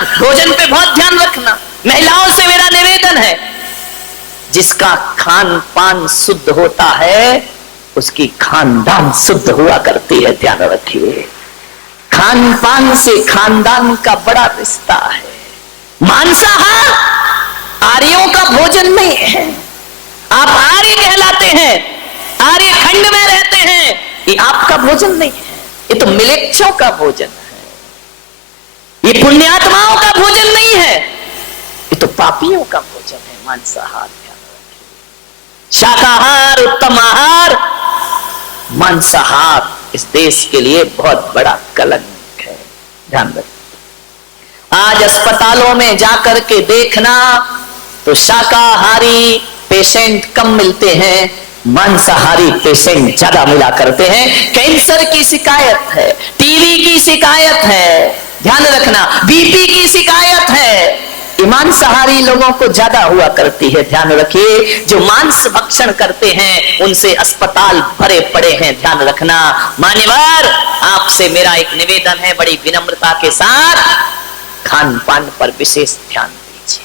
ध्यान, भोजन पे बहुत ध्यान रखना। महिलाओं से मेरा निवेदन है, जिसका खान पान शुद्ध होता है उसकी खानदान शुद्ध हुआ करती है, ध्यान रखिए। खान पान से खानदान का बड़ा रिश्ता है। मांसाहार आर्यों का भोजन नहीं है। आप आर्य कहलाते हैं, आर्य खंड में रहते हैं, ये आपका भोजन नहीं है। ये तो मिलेच्छों का भोजन है, ये पुण्यात्माओं का भोजन नहीं है, ये तो पापियों का भोजन है मांसाहार। शाकाहार उत्तम आहार, मांसाहार इस देश के लिए बहुत बड़ा कलंक है, ध्यान रखिए। आज अस्पतालों में जाकर के देखना तो शाकाहारी पेशेंट कम मिलते हैं, मांसाहारी पेशेंट ज्यादा मिला करते हैं। कैंसर की शिकायत है, टीबी की शिकायत है, ध्यान रखना, बीपी की शिकायत है, मांसाहारी लोगों को ज्यादा हुआ करती है, ध्यान रखिए। जो मांस भक्षण करते हैं उनसे अस्पताल भरे पड़े हैं, ध्यान रखना। मान्यवर, आपसे मेरा एक निवेदन है, बड़ी विनम्रता के साथ खान पान पर विशेष ध्यान दीजिए।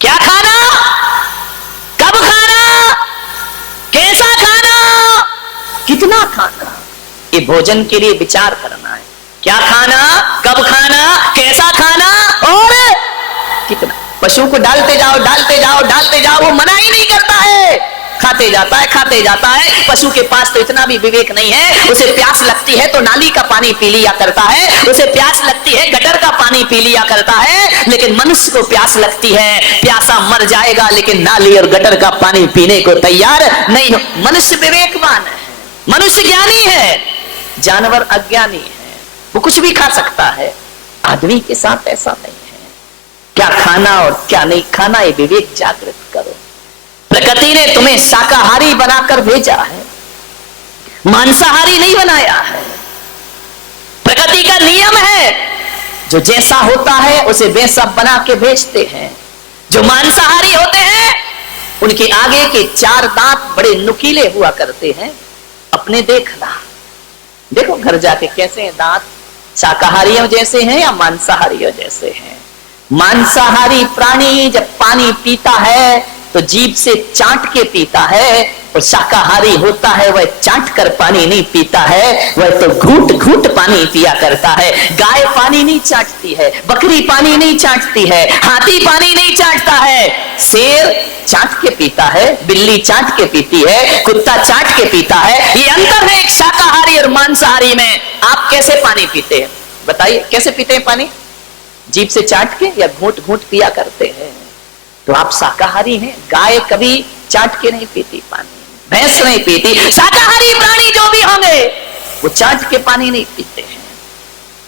क्या खाना, कब खाना, कैसा खाना, कितना खाना, ये भोजन के लिए विचार करना है। क्या खाना, कब खाना, कैसा खाना और कितना। पशु को डालते जाओ डालते जाओ डालते जाओ, वो मना ही नहीं करता है, खाते जाता है खाते जाता है। पशु के पास तो इतना भी विवेक नहीं है, उसे प्यास लगती है तो नाली का पानी पी लिया करता है, उसे प्यास लगती है गटर का पानी पी लिया करता है। लेकिन मनुष्य को प्यास लगती है, प्यासा मर जाएगा लेकिन नाली और गटर का पानी पीने को तैयार नहीं हो। मनुष्य विवेकवान है, मनुष्य ज्ञानी है, जानवर अज्ञानी है, वो कुछ भी खा सकता है। आदमी के साथ ऐसा नहीं है। क्या खाना और क्या नहीं खाना, ये विवेक जागृत करो। प्रकृति ने तुम्हें शाकाहारी बनाकर भेजा है, मांसाहारी नहीं बनाया है। प्रकृति का नियम है, जो जैसा होता है उसे वैसा बना के भेजते हैं। जो मांसाहारी होते हैं उनके आगे के 4 दांत बड़े नुकीले हुआ करते हैं। अपने देखना, देखो घर जाके कैसे हैं दांत, शाकाहारियों जैसे हैं या मांसाहारियों जैसे हैं। मांसाहारी प्राणी जब पानी पीता है तो जीभ से चाट के पीता है, और शाकाहारी होता है वह चाट कर पानी नहीं पीता है, वह तो घूट घूट पानी पिया करता है। गाय पानी नहीं चाटती है, बकरी पानी नहीं चाटती है, हाथी पानी नहीं चाटता है, शेर चाट के पीता है, बिल्ली चाट के पीती है, कुत्ता चाट के पीता है। ये अंतर है एक शाकाहारी और मांसाहारी में। आप कैसे पानी पीते हैं बताइए, कैसे पीते हैं पानी? जीभ से चाट के या घूंट घूंट पिया करते हैं? तो आप शाकाहारी हैं। गाय कभी चाट के नहीं पीती पानी, भैंस नहीं पीती। शाकाहारी प्राणी जो भी होंगे वो चाट के पानी नहीं पीते हैं।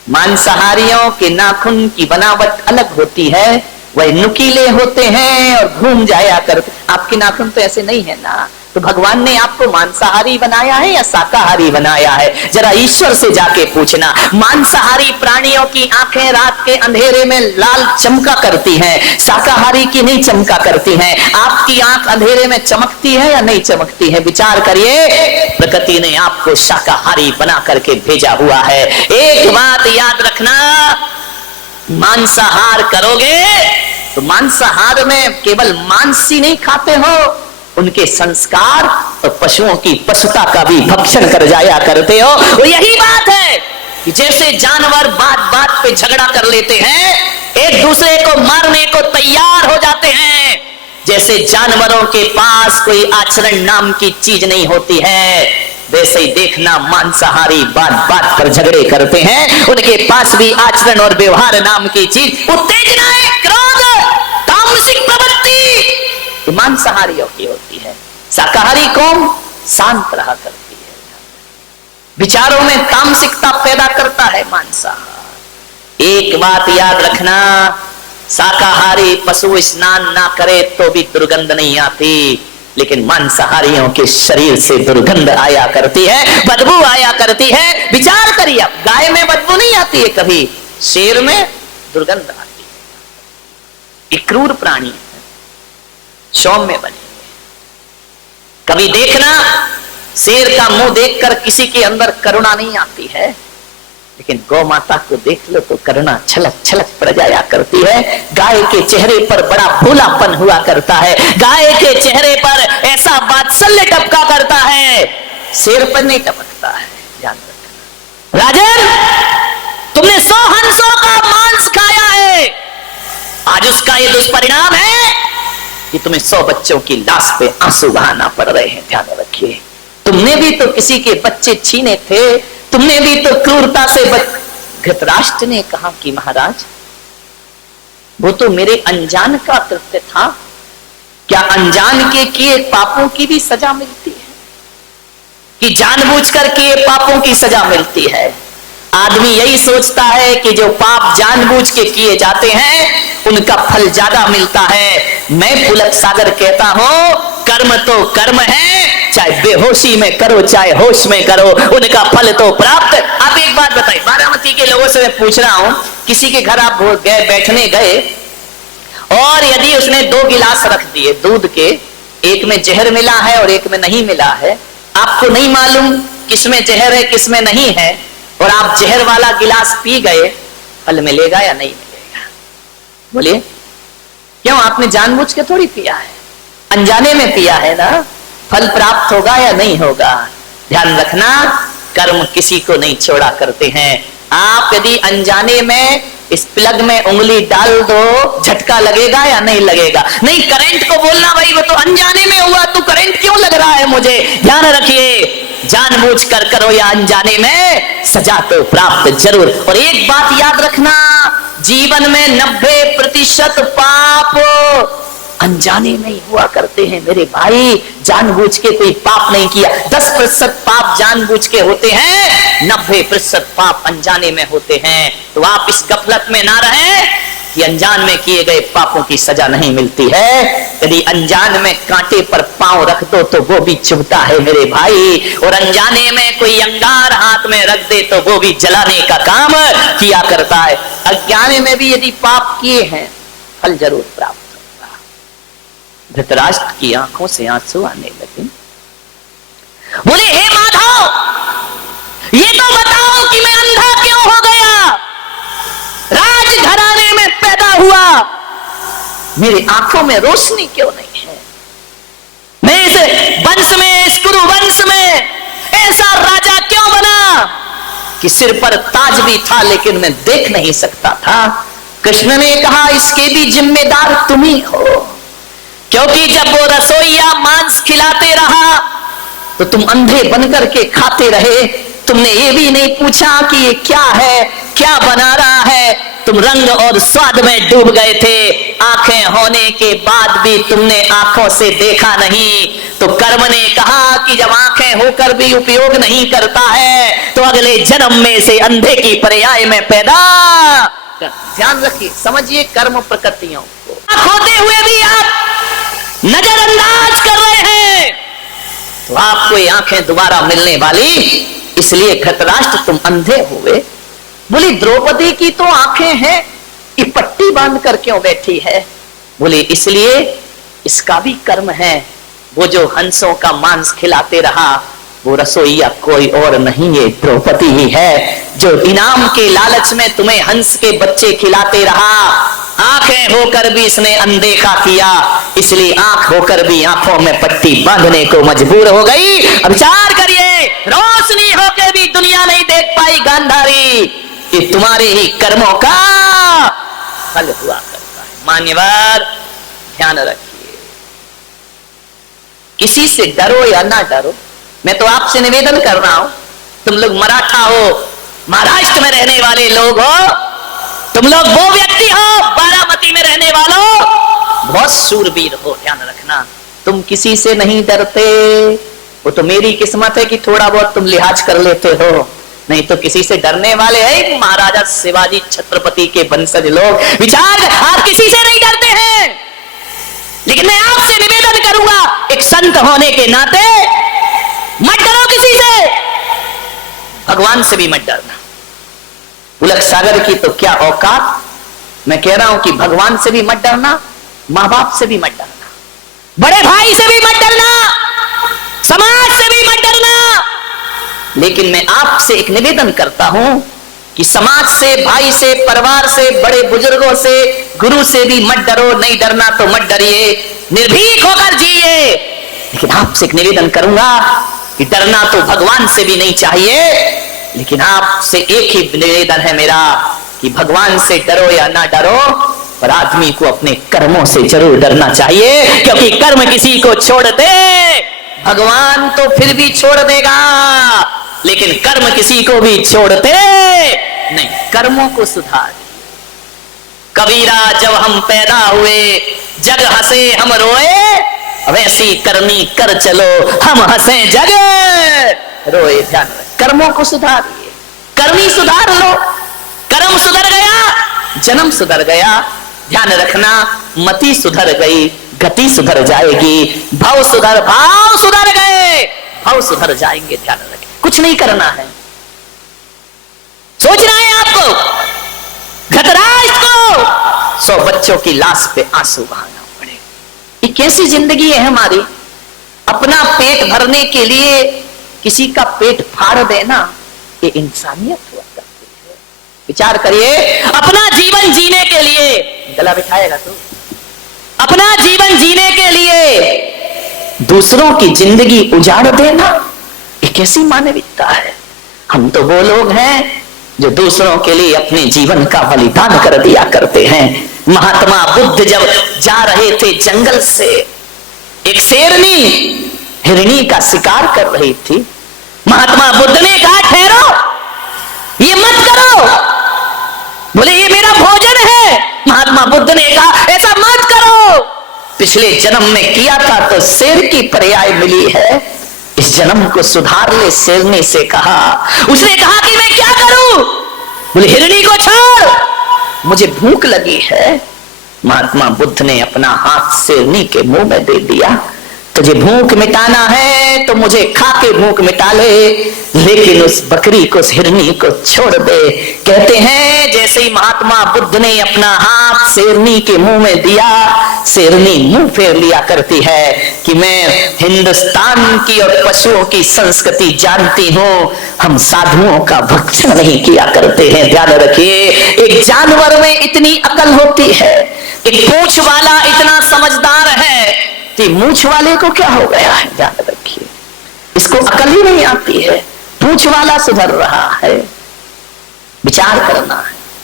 मांसाहारियों के नाखून की बनावट अलग होती है, वह नुकीले होते हैं और घूम जाया करते। आपके नाखून तो ऐसे नहीं है ना, तो भगवान ने आपको मांसाहारी बनाया है या शाकाहारी बनाया है? जरा ईश्वर से जाके पूछना। मांसाहारी प्राणियों की आंखें रात के अंधेरे में लाल चमका करती हैं, शाकाहारी की नहीं चमका करती हैं। आपकी आंख अंधेरे में चमकती है या नहीं चमकती है? विचार करिए। प्रकृति ने आपको शाकाहारी बना करके भेजा हुआ है। एक बात याद रखना, मांसाहार करोगे तो मांसाहार में केवल मांस ही नहीं खाते हो, उनके संस्कार और पशुओं की पशुता का भी भक्षण कर जाया करते हो। और यही बात है कि जैसे जानवर बात बात पे झगड़ा कर लेते हैं, एक दूसरे को मारने को तैयार हो जाते हैं, जैसे जानवरों के पास कोई आचरण नाम की चीज नहीं होती है, वैसे ही देखना मांसाहारी बात बात पर झगड़े करते हैं, उनके पास भी आचरण और व्यवहार नाम की चीज, उत्तेजनाएं, क्रोध, तामसिक प्रवृत्ति मांसाहारियों की होती है। शाकाहारी कौन? शांत रहा करती है, विचारों में तामसिकता पैदा करता है मांसाहार। एक बात याद रखना, शाकाहारी पशु स्नान ना करे तो भी दुर्गंध नहीं आती, लेकिन मांसाहारियों के शरीर से दुर्गंध आया करती है, बदबू आया करती है। विचार करिए, अब गाय में बदबू नहीं आती है कभी, शेर में दुर्गंध आती है। एक क्रूर प्राणी है, सौम्य बने। कभी देखना शेर का मुंह देखकर किसी के अंदर करुणा नहीं आती है, लेकिन गौ माता को देख लो तो करुणा छलक छलक पड़ जाया करती है। गाय के चेहरे पर बड़ा भोलापन हुआ करता है, गाय के चेहरे पर ऐसा वात्सल्य टपका करता है, शेर पर नहीं टपकता है। ध्यान रखना। राजन, तुमने 100 हंसों का मांस खाया है, आज उसका ये दुष्परिणाम है कि तुम्हें 100 बच्चों की लाश पे आंसू बहाना पड़ रहे हैं। ध्यान रखिए, तुमने भी तो किसी के बच्चे छीने थे, तुमने भी तो क्रूरता से धृतराष्ट्र ने कहा कि महाराज वो तो मेरे अनजान का कृत्य था, क्या अनजान के किए पापों की भी सजा मिलती है कि जानबूझकर किए पापों की सजा मिलती है? आदमी यही सोचता है कि जो पाप जानबूझ के किए जाते हैं उनका फल ज्यादा मिलता है। मैं पुलक सागर कहता हूं, कर्म तो कर्म है, चाहे बेहोशी में करो चाहे होश में करो, उनका फल तो प्राप्त। आप एक बात बताइए, बारामती के लोगों से मैं पूछ रहा हूं, किसी के घर आप गए, बैठने गए और यदि उसने 2 गिलास रख दिए दूध के, एक में जहर मिला है और एक में नहीं मिला है, आपको नहीं मालूम किसमें जहर है किसमें नहीं है, और आप जहर वाला गिलास पी गए, फल मिलेगा या नहीं मिलेगा? बोलिए, क्यों? आपने जानबूझ के थोड़ी पिया है, अनजाने में पिया है ना, फल प्राप्त होगा या नहीं होगा? ध्यान रखना, कर्म किसी को नहीं छोड़ा करते हैं। आप यदि अनजाने में इस प्लग में उंगली डाल दो, झटका लगेगा या नहीं लगेगा? नहीं, करंट को बोलना भाई वो तो अनजाने में हुआ, तो करंट क्यों लग रहा है मुझे? ध्यान रखिए, जानबूझ कर करो या अनजाने में, सजा तो प्राप्त जरूर। और एक बात याद रखना, जीवन में 90% पाप अनजाने में ही हुआ करते हैं मेरे भाई, जानबूझ के कोई पाप नहीं किया। 10% पाप जानबूझ के होते हैं, 90% पाप अनजाने में होते हैं। तो आप इस गफलत में ना रहें कि अनजान में किए गए पापों की सजा नहीं मिलती है। यदि अनजान में कांटे पर पांव रख दो तो वो भी चुभता है मेरे भाई, और अनजाने में कोई अंगार हाथ में रख दे तो वो भी जलाने का काम किया करता है। अज्ञाने में भी यदि पाप किए हैं, फल जरूर प्राप्त। धृतराष्ट्र की आंखों से आंसू आने लगे, बोले हे माधव, ये तो बताओ कि मैं अंधा क्यों हो गया? राजघराने में पैदा हुआ, मेरी आंखों में रोशनी क्यों नहीं है? मैं इस वंश में, इस कुरु वंश में ऐसा राजा क्यों बना कि सिर पर ताज भी था लेकिन मैं देख नहीं सकता था? कृष्ण ने कहा, इसके भी जिम्मेदार तुम ही हो, क्योंकि जब वो रसोइया मांस खिलाते रहा तो तुम अंधे बनकर के खाते रहे। तुमने ये भी नहीं पूछा कि ये क्या है, क्या बना रहा है। तुम रंग और स्वाद में डूब गए थे, आंखें होने के बाद भी तुमने आंखों से देखा नहीं। तो कर्म ने कहा कि जब आंखें होकर भी उपयोग नहीं करता है तो अगले जन्म में से अंधे की पर्याय में पैदा। ध्यान रखिए, समझिए कर्म प्रकृतियों को। होते हुए भी आप नजरअंदाज कर रहे हैं तो आपको ये आंखें दोबारा मिलने वाली, इसलिए धृतराष्ट्र तुम अंधे हुए। बोली द्रौपदी की तो आंखें हैं, ये पट्टी बांध कर क्यों बैठी है? बोले इसलिए इसका भी कर्म है। वो जो हंसों का मांस खिलाते रहा वो रसोईया कोई और नहीं, ये द्रौपदी ही है, जो इनाम के लालच में तुम्हें हंस के बच्चे खिलाते रहा। आंखें होकर भी इसने अनदेखा किया, इसलिए आंख होकर भी आंखों में पट्टी बांधने को मजबूर हो गई। अब विचार करिए, रोशनी होकर भी दुनिया नहीं देख पाई गांधारी, ये तुम्हारे ही कर्मों का फल हुआ करता है। मान्यवर ध्यान रखिए, किसी से डरो या ना डरो, मैं तो आपसे निवेदन कर रहा हूं, तुम लोग मराठा हो, महाराष्ट्र में रहने वाले लोग हो, तुम लोग वो व्यक्ति हो, बारामती में रहने वालों, बहुत शूरवीर हो। ध्यान रखना, तुम किसी से नहीं डरते, वो तो मेरी किस्मत है कि थोड़ा बहुत तुम लिहाज कर लेते हो, नहीं तो किसी से डरने वाले हैं महाराजा शिवाजी छत्रपति के वंशज लोग। विचार, आप किसी से नहीं डरते हैं, लेकिन मैं आपसे निवेदन करूंगा एक संत होने के नाते मत डरो किसी से, भगवान से भी मत डरना। पुलक सागर की तो क्या औकात, मैं कह रहा हूं कि भगवान से भी मत डरना, मां बाप से भी मत डरना, बड़े भाई से भी मत डरना, समाज से भी मत डरना। लेकिन मैं आपसे एक निवेदन करता हूं, कि समाज से, भाई से, परिवार से, बड़े बुजुर्गों से, गुरु से भी मत डरो, नहीं डरना तो मत डरिए, निर्भीक होकर जिए। लेकिन आपसे एक निवेदन करूंगा कि डरना तो भगवान से भी नहीं चाहिए, लेकिन आपसे एक ही निवेदन है मेरा कि भगवान से डरो या ना डरो, पर आदमी को अपने कर्मों से जरूर डरना चाहिए, क्योंकि कर्म किसी को छोड़ दे भगवान तो फिर भी छोड़ देगा, लेकिन कर्म किसी को भी छोड़ते नहीं। कर्मों को सुधार। कबीरा जब हम पैदा हुए जग हंसे हम रोए, वैसी करनी कर चलो हम हंसे जग रोए। ध्यान रख, कर्मों को सुधारिए, करनी सुधार लो, कर्म सुधर गया जन्म सुधर गया। ध्यान रखना, मति सुधर गई गति सुधर जाएगी, भाव सुधर गए भाव सुधर जाएंगे। ध्यान रखें, कुछ नहीं करना है, सोचना है आपको, घतराज को 100 बच्चों की लाश पे आंसू बहाना पड़े। ये कैसी जिंदगी है हमारी? अपना पेट भरने के लिए किसी का पेट फाड़ देना, ये इंसानियत हुआ करती है। विचार करिए, अपना जीवन जीने के लिए, गला बिठाएगा तो, अपना जीवन जीने के लिए दूसरों की जिंदगी उजाड़ देना, ये कैसी मानविकता है? हम तो वो लोग हैं जो दूसरों के लिए अपने जीवन का बलिदान कर दिया करते हैं। महात्मा बुद्ध जब जा रहे थे जंगल से, एक शेरनी हिरनी का शिकार कर रही थी। महात्मा बुद्ध ने कहा ठहरो, ये मत करो। बोले ये मेरा भोजन है। महात्मा बुद्ध ने कहा ऐसा मत करो, पिछले जन्म में किया था तो शेर की पर्याय मिली है, इस जन्म को सुधार ले। शेरनी से कहा, उसने कहा कि मैं क्या करूं? बोले हिरनी को छोड़, मुझे भूख लगी है। महात्मा बुद्ध ने अपना हाथ शेरनी के मुंह में दे दिया, तुझे भूख मिटाना है तो मुझे खा के भूख मिटा ले, लेकिन उस बकरी को, उस हिरनी को छोड़ दे। कहते हैं जैसे ही महात्मा बुद्ध ने अपना हाथ शेरनी के मुंह में दिया, शेरनी मुंह फेर लिया करती है कि मैं हिंदुस्तान की और पशुओं की संस्कृति जानती हूं, हम साधुओं का भक्षण नहीं किया करते हैं। ध्यान रखिए, एक जानवर में इतनी अकल होती है, एक पूंछ वाला इतना समझदार है, मूंछ वाले को क्या हो गया है? ध्यान रखिए, इसको अकल ही नहीं आती है, पूंछ वाला सुधर रहा है। विचार करना है।